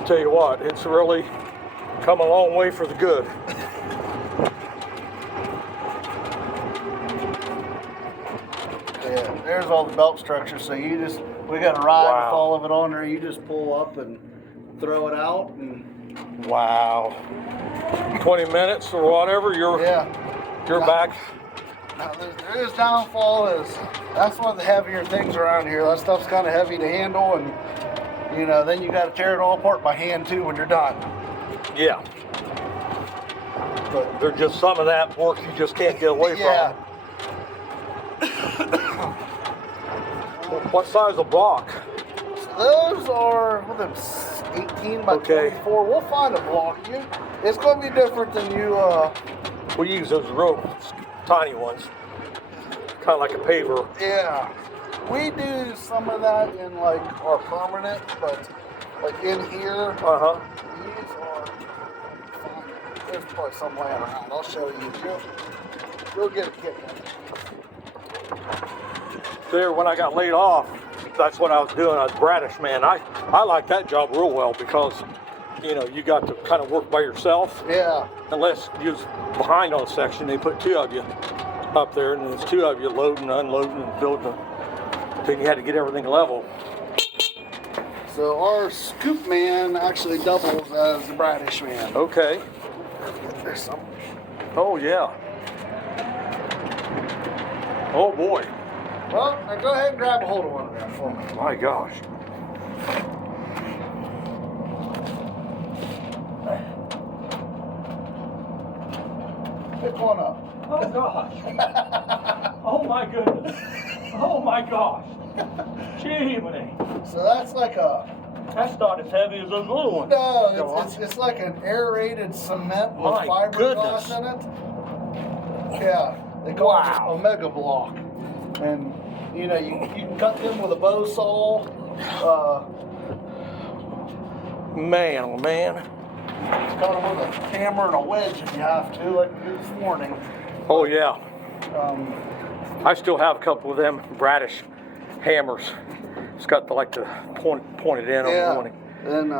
I'll tell you what, it's really come a long way for the good. Yeah, there's all the belt structure. So we got a ride with all of it on there. You just pull up and throw it out, and wow, 20 minutes or whatever, you're back. Now there is downfall. That's one of the heavier things around here. That stuff's kind of heavy to handle, and then you got to tear it all apart by hand too when you're done. Yeah. But there's just some of that work you just can't get away from. What size of block? So those are 18 by 24. We'll find a block. It's going to be different than you. We use those real tiny ones, kind of like a paver. Yeah, we do some of that in like our permanent, but like in here, these are. There's probably some laying around. I'll show you. You'll get a kick in it. There, when I got laid off, that's what I was doing. I was Bradish man. I like that job real well because, you got to kind of work by yourself. Yeah. Unless you was behind on a section, they put two of you up there, and there's two of you loading, unloading, and building. Then you had to get everything level. So our scoop man actually doubles as the Bradish man. Okay. There's some. Oh yeah. Oh boy. Well, now go ahead and grab a hold of one of them for me. My gosh. Pick one up. Oh gosh. Oh my goodness. Oh my gosh. Gee, so that's like that's not as heavy as those little ones. No, it's like an aerated cement with fiberglass in it. Yeah, they call it a mega block. And you can cut them with a bow saw. Man, oh man. Cut them with a hammer and a wedge if you have to, like we did this morning. Oh yeah. I still have a couple of them Bradish hammers. It's got the pointed end on the morning. And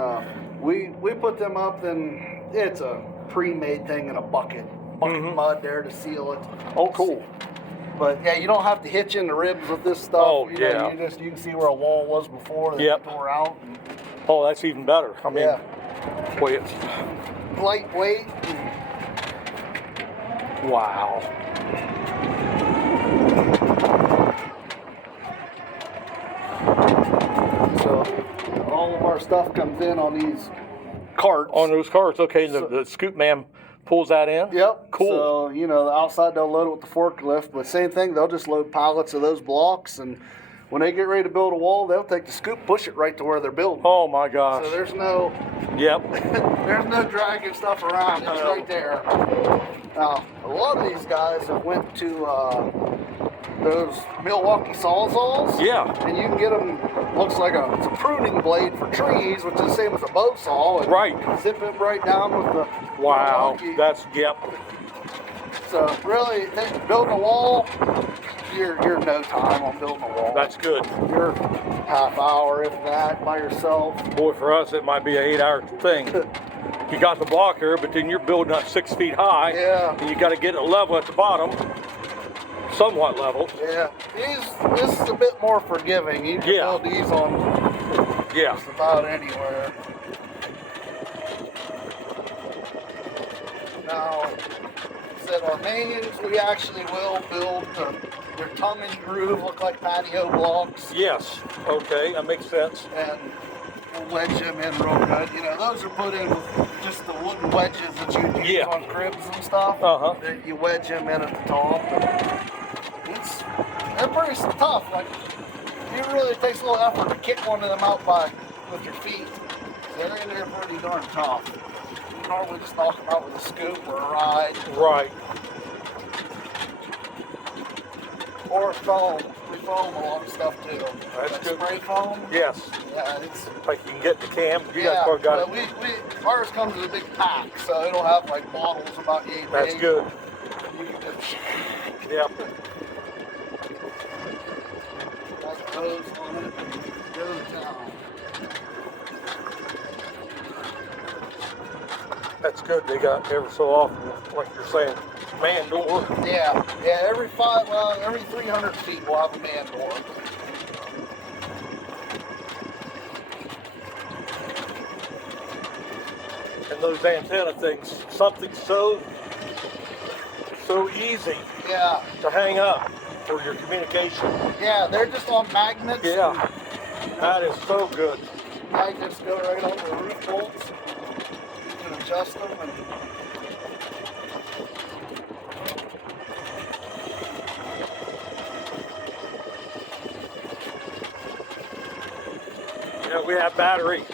we put them up. Then it's a pre-made thing in a bucket of mud there to seal it. Oh, cool. But yeah, you don't have to hitch in the ribs with this stuff. Oh, you can see where a wall was before that you tore out. Oh, that's even better. I mean, boy, it's lightweight. Wow. So all of our stuff comes in on these carts. On those carts, okay. The scoop man pulls that in? Yep. Cool. So, the outside they'll load it with the forklift, but same thing, they'll just load pallets of those blocks, and when they get ready to build a wall, they'll take the scoop, push it right to where they're building. Oh my gosh. So there's no there's no dragging stuff around, it's right there. Now, a lot of these guys have went to those Milwaukee Sawzalls. Yeah. And you can get them, looks like it's a pruning blade for trees, which is the same as a bow saw. And right. Zip it right down with the Milwaukee. That's, So really, building a wall, you're no time on building a wall. That's good. You're half hour, if that, by yourself. Boy, for us, it might be an 8-hour thing. You got the block here, but then you're building up 6 feet high. Yeah. And you got to get it level at the bottom. Somewhat level. Yeah. This is a bit more forgiving. You can build these on just about anywhere. Now, said our mains, we actually will build their tongue and groove, look like patio blocks. Yes. Okay, that makes sense. And we'll wedge them in real good. Those are put in with just the wooden wedges that you use on cribs and stuff. That you wedge them in at the top. They're pretty tough. Like, it really takes a little effort to kick one of them out with your feet. They're in there pretty darn tough. You normally just knock them out with a scoop or a ride. Right. Or foam. We foam a lot of stuff too. That's good. Spray foam. Yes. Yeah, it's like you can get in the cam. You guys probably got it. Ours comes in a big pack, so it'll have like bottles about yay big. That's good. You can just Yep. Like hose on it, go to town. That's good. They got every so often, like you're saying, man door. Yeah, every 300 feet we'll have a man door. And those antenna things, something so easy to hang up for your communication. Yeah, they're just on magnets. Yeah, that is so good. Magnets go right on the roof bolts. You can adjust them. And you know, we have battery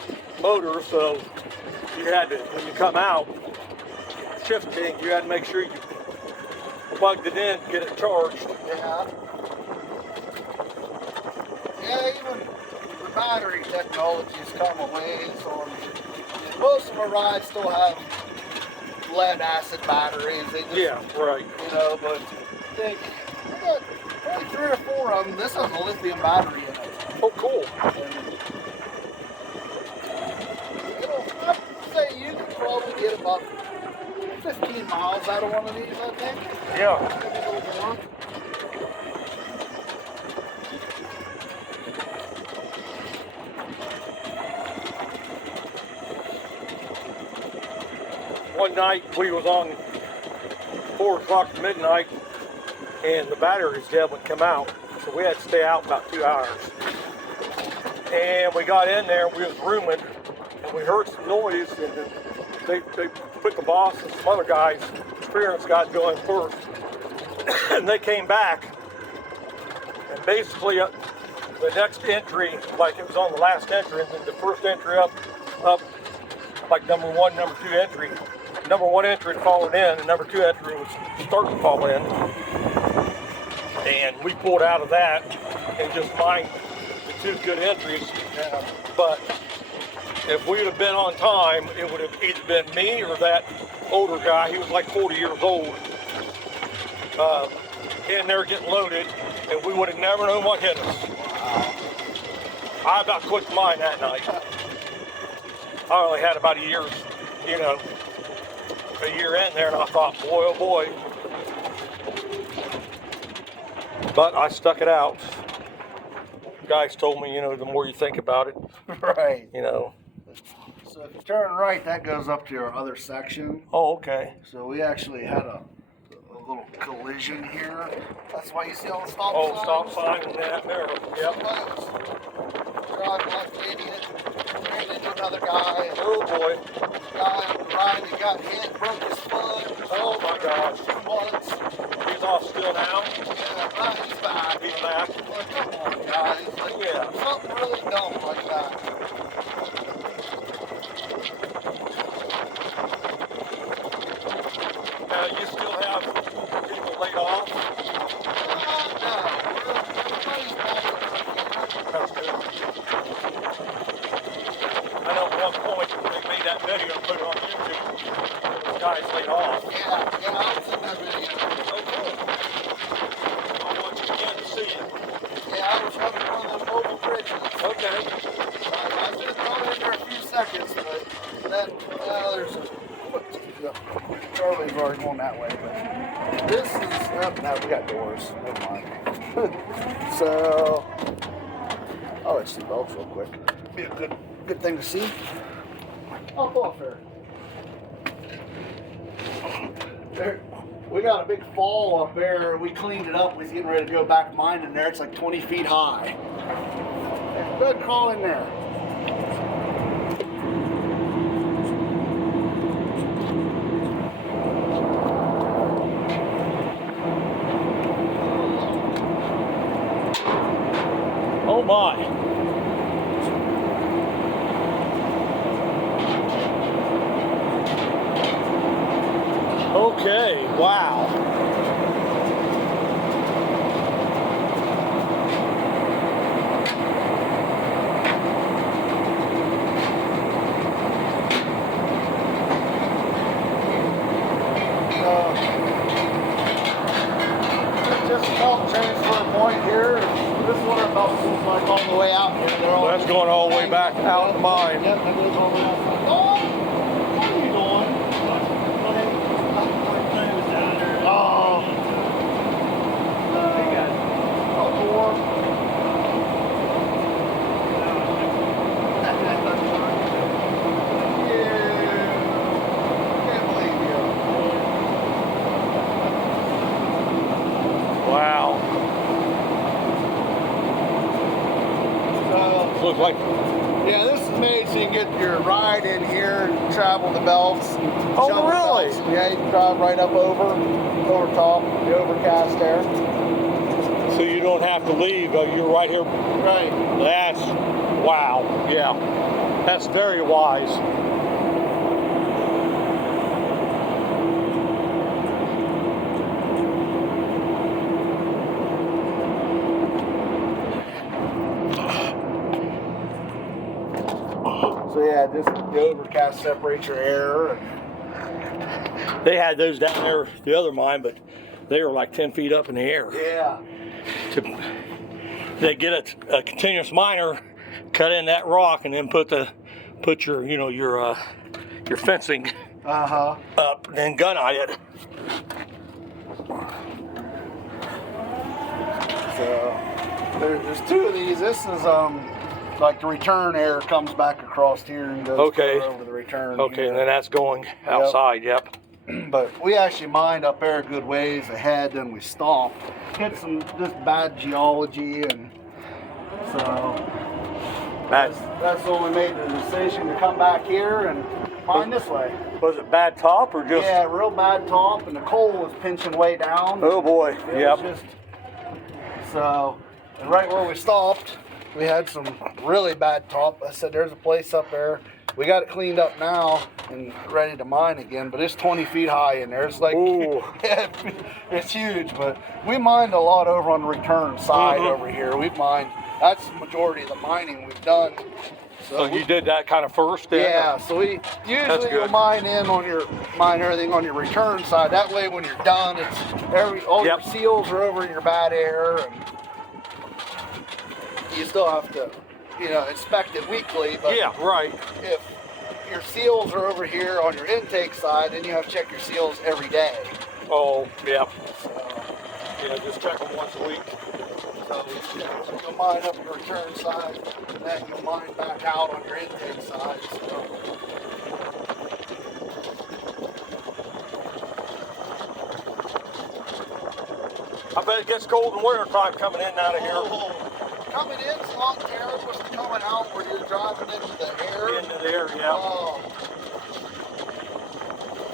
motors, so you had to, when you come out, shifting, you had to make sure you plugged it in, get it charged. Yeah, even the battery technology has come a ways on. Most of our rides still have lead acid batteries. They just, right. You know, but they got probably 3 or 4 of them. This has a lithium battery in it. Oh, cool. I'd say you could probably get about 15 miles out of one of these, I think. Yeah. Maybe a little more. One night we was on 4 o'clock to midnight and the batteries dead would come out. So we had to stay out about 2 hours. And we got in there, we was rooming, and we heard some noise, and they put the boss and some other guys, clearance guys going first. And they came back, and basically the next entry, like it was on the last entry, and then the first entry up like number 1, number 2 entry. Number 1 entry had fallen in, and number 2 entry was starting to fall in. And we pulled out of that and just mined the 2 good entries. But if we would have been on time, it would have either been me or that older guy. He was like 40 years old. In there getting loaded, and we would have never known what hit us. I about quit mine that night. I only had about a year in there, and I thought, boy, oh boy. But I stuck it out. Guys told me, the more you think about it, Right. So if you turn right, that goes up to your other section. Oh, okay. So we actually had a little collision here. That's why you see all the stop signs. Oh, stop sign and that there. Yep. Driving like an idiot. Ran into another guy. Oh boy. Guy on the right, he got hit, broke his foot. Oh my gosh. 2 months. He's off still now? Yeah, right, he's back. He's back. Like, come on, guys. Like, something really dumb like that. You still have people laid off? No. Everybody's back. That's good. I know at one point they made that video and put it on YouTube. The guy's laid off. Yeah, I was in that video. Oh, cool. I'll watch it again to see it. Yeah, I was running one of those mobile bridges. Okay. I was just going in there a few seconds, but then there's a... Charlie's already going that way, but this is... no, we got doors. Never mind. So... I'll let see belts real quick. Be a good thing to see. Oh, go off there. We got a big fall up there. We cleaned it up. We was getting ready to go back mining there. It's like 20 feet high. Good crawl in there. Oh my. Okay, wow. Just a belt transfer point here. This one our belt is like all the way out here. They're all That's going all the way back out the mine. Yep, that goes all the way out. Oh, what are you doing? was like, Yeah, this is made so you can get your ride in here and travel the belts. Oh, shovel really? belts. Yeah, you can drive right up over top, the overcast there. so you don't have to leave. You're right here. Right. That's, wow, yeah. That's very wise. So yeah, just the overcast separates your air. They had those down there, the other mine, but they were like 10 feet up in the air. Yeah. They get a continuous miner, cut in that rock, and then put your your fencing up, and then gunite it. So there's two of these. This is like the return air comes back across here and goes over the return. Okay, and then that's going outside. Yep. But we actually mined up there a good ways ahead, and we stopped. Hit some just bad geology, and so that's when we made the decision to come back here and mine this way. Was it bad top or just? Yeah, real bad top, and the coal was pinching way down. Oh boy. Yep. So, and right where we stopped, we had some really bad top. I said, there's a place up there. We got it cleaned up now and ready to mine again, but it's 20 feet high in there. It's like, it's huge, but we mined a lot over on the return side over here. We've mined, that's the majority of the mining we've done. So you did that kind of first then? Yeah, so we usually you mine everything on your return side. That way when you're done, it's all your seals are over in your bad air, and you still have to inspect it weekly. But if your seals are over here on your intake side, then you have to check your seals every day. Oh, yeah. Yeah, just check them once a week. So you'll mine up your return side, and then you'll mine back out on your intake side. So. I bet it gets cold in winter time coming in and out of here. Coming in is a lot terrible. Coming out where you're driving into the air. Into the air, yeah.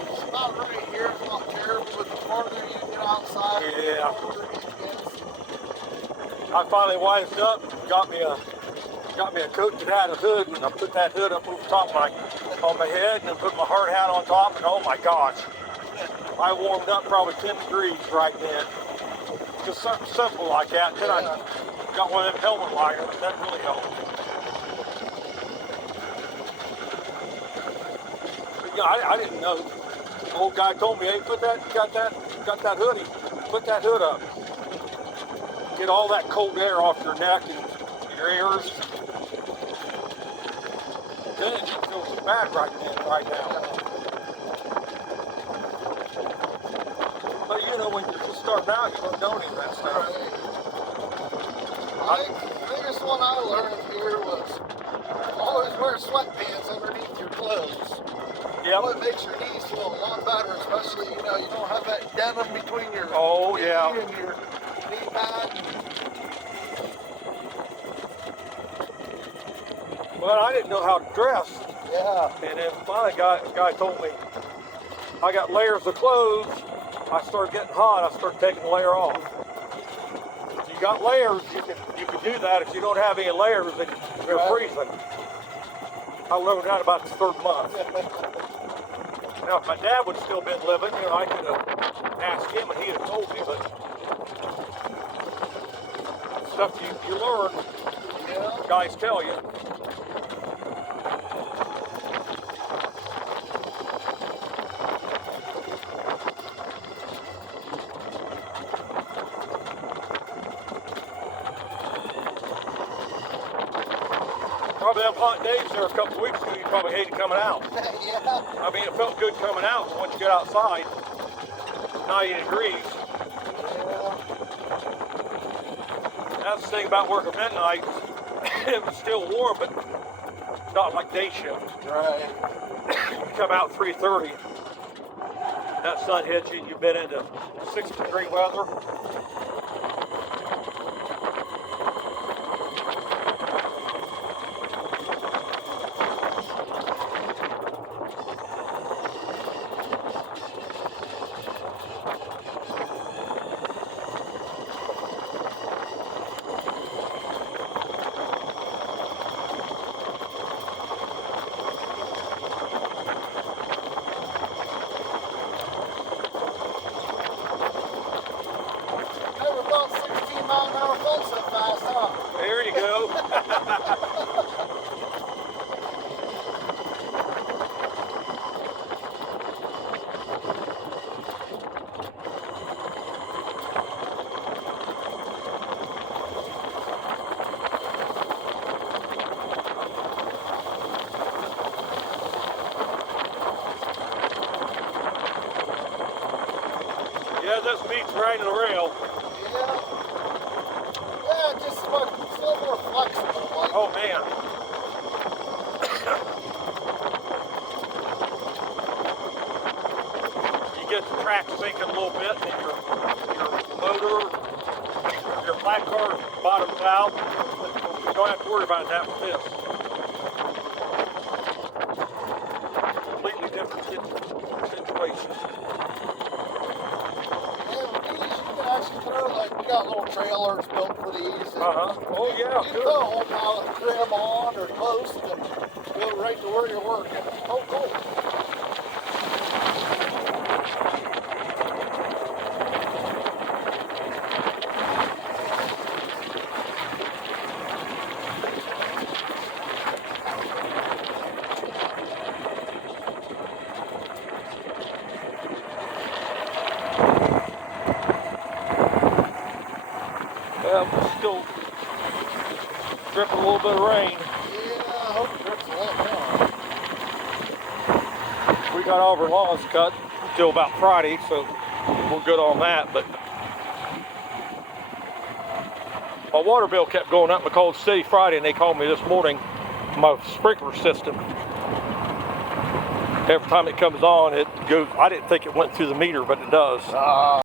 It's about right here. It's not terrible, but the farther you get outside, the colder it gets. I finally wised up, got me a coat that had a hood, and I put that hood up over top on my head, and then put my hard hat on top, and oh my gosh, I warmed up probably 10 degrees right then. Just something simple like that. Then I got one of them helmet liners. That really helped. But yeah, I didn't know. The old guy told me, hey, got that hoodie, put that hood up. Get all that cold air off your neck and your ears. Then it didn't feel so bad right now. But when you're just starting out, you don't know any of that stuff. I think the biggest one I learned here was always wear sweatpants underneath your clothes. Yep. It makes your knees feel a lot better, especially, you don't have that denim between your knee and your knee pad. Well, I didn't know how to dress. Yeah. And then finally, a guy told me, I got layers of clothes. I started getting hot. I started taking the layer off. If you got layers, you can do that. If you don't have any layers, then you're freezing. I learned that about the third month. Now, if my dad would still been living, I could have asked him and he'd have told me, but stuff you learn, guys tell you. Probably have hot days there a couple of weeks ago, you probably hated coming out. I mean, it felt good coming out, but once you get outside, 90 degrees. That's the thing about working midnight. It was still warm, but not like day shift. Right. You come out 3:30, that sun hits you, and you've been into 60-degree weather. beats riding the rail. Yeah. Yeah, just still more flexible. Like. Oh man. You get the track sinking a little bit, and your motor, your flat car bottoms out. You don't have to worry about that with this. Completely different situation. And these, you can actually throw, like, we got little trailers built for these. Oh yeah. You can throw a whole pile of trim on or post and go right to where you're working. Oh, cool. Well, we're still dripping a little bit of rain. Yeah, I hope it drips a lot more. We got all of our lawns cut until about Friday, so we're good on that. But my water bill kept going up in McCall City Friday, and they called me this morning. My sprinkler system, every time it comes on, it goes. I didn't think it went through the meter, but it does.